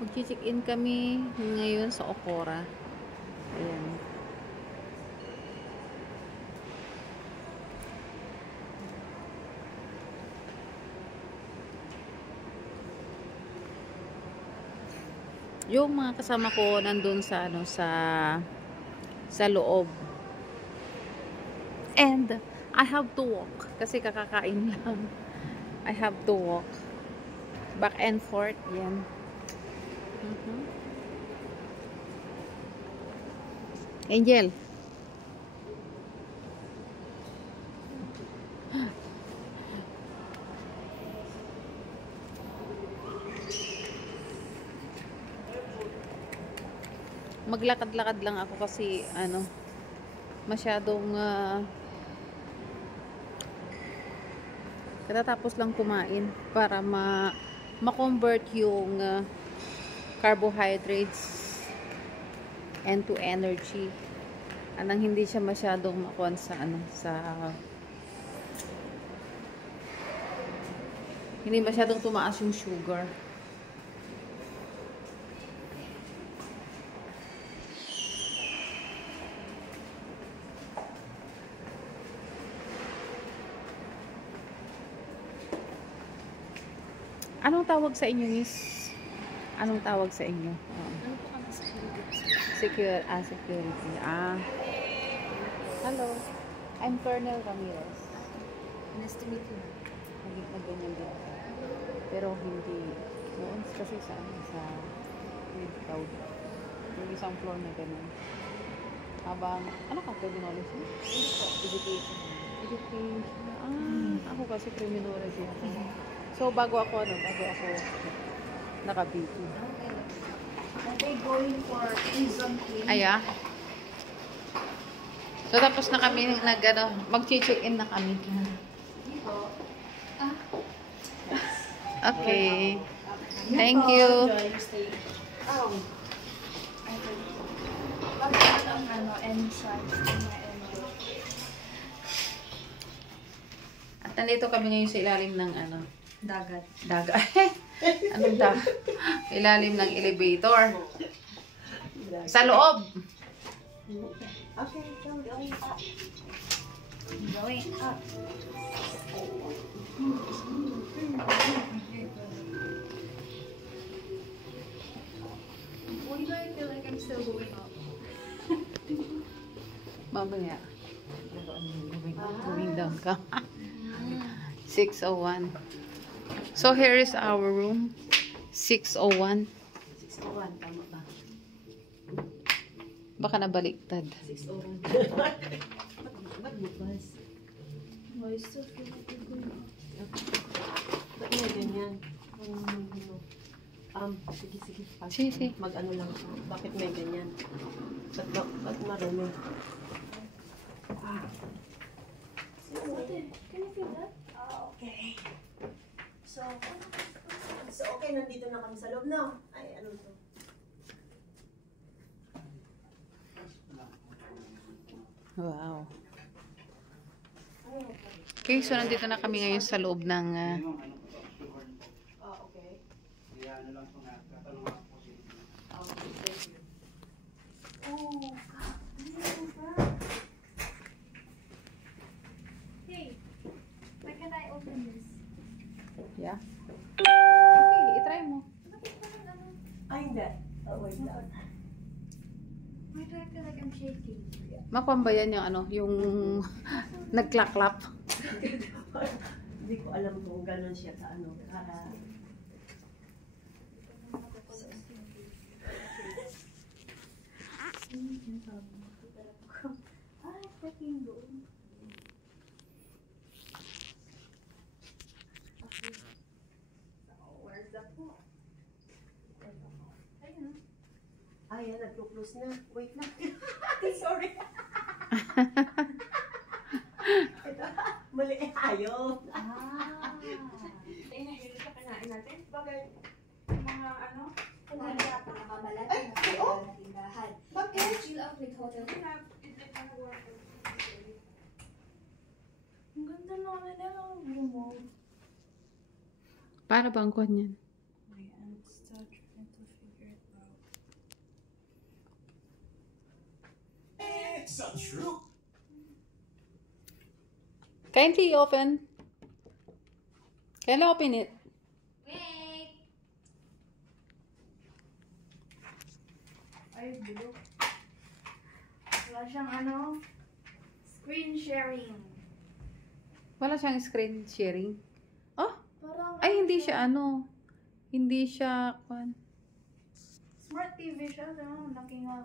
Mag-check-in kami ngayon sa Okora. Ayan. Yung mga kasama ko nandun sa ano sa loob. And I have to walk kasi kakakain lang. I have to walk back and forth. Yan. Angel. Maglakad-lakad lang ako kasi ano masyadong katatapos lang kumain para ma-convert yung carbohydrates into energy. Anang hindi siya masyadong makuha sa ano sa hindi masyadong tumaas yung sugar. Anong tawag sa inyo, Miss? Anong tawag sa inyo? Ano po kami sa Security. Hello. I'm Colonel Ramirez. Nice to meet you. Nagganyan din ako. Pero hindi noon kasi sa Cloud. Yung isang floor na ganun. Habang, ano ka? Criminology? Hindi po. Education. Education. Ako kasi criminology ako. So, bago ako naka-BP. Are they going for prison clean? Aya. So, tapos na kami, mag-check-in na kami. Dito. Okay. Thank you. Oh. Bakit ang ano, inside na At nandito kami ngayon sa ilalim ng dagat. dagat. Anong dagat? Ilalim ng elevator. Sa loob. Okay, going up. Going up. Why do I feel like I'm still going up? Mamaya. Going down ka. 601. So here is our room. 601. 601, tama ba? Baka nabaliktad. 601. Ba't bukas? I still feel like I'm going up. Ba't may ganyan? Sige. Sige. Mag-ano lang. Bakit may ganyan? Ba't marami? Can you feel that? Okay. So, okay, nandito na kami sa loob, no? Ay, ano to? Wow. Okay, so nandito na kami ngayon sa loob ng Okay. Oh, hey, why can't I open this? yeah. Okay, itry mo. Ay, hindi. Oh, wait lang. Why do I feel like I'm shaking? Makuha ba yan yung yung nagklaklap? Hindi ko alam kung gano'n siya ka ano. Ay, freaking doon. Okay. So, where's the pool? Ayun. Ay, nag-close na. Wait lang. Sorry. Mali ayaw. Nahilig sa kanain natin. Bakit? Mga ano? Pumunta pa nakamalaki na sa tindahan. Bakit? Chill out with hotel. Ang ganda na nila. Remote. Para bang kuha niyan? My aunt's still trying to figure it out. It's untrue. Kindly open. Can I open it? Wait! Ay, bulok. Wala siyang screen sharing. Wala siyang screen sharing. Oh, Parang ay hindi siya hindi siya Smart TV siya, no? Laki nga.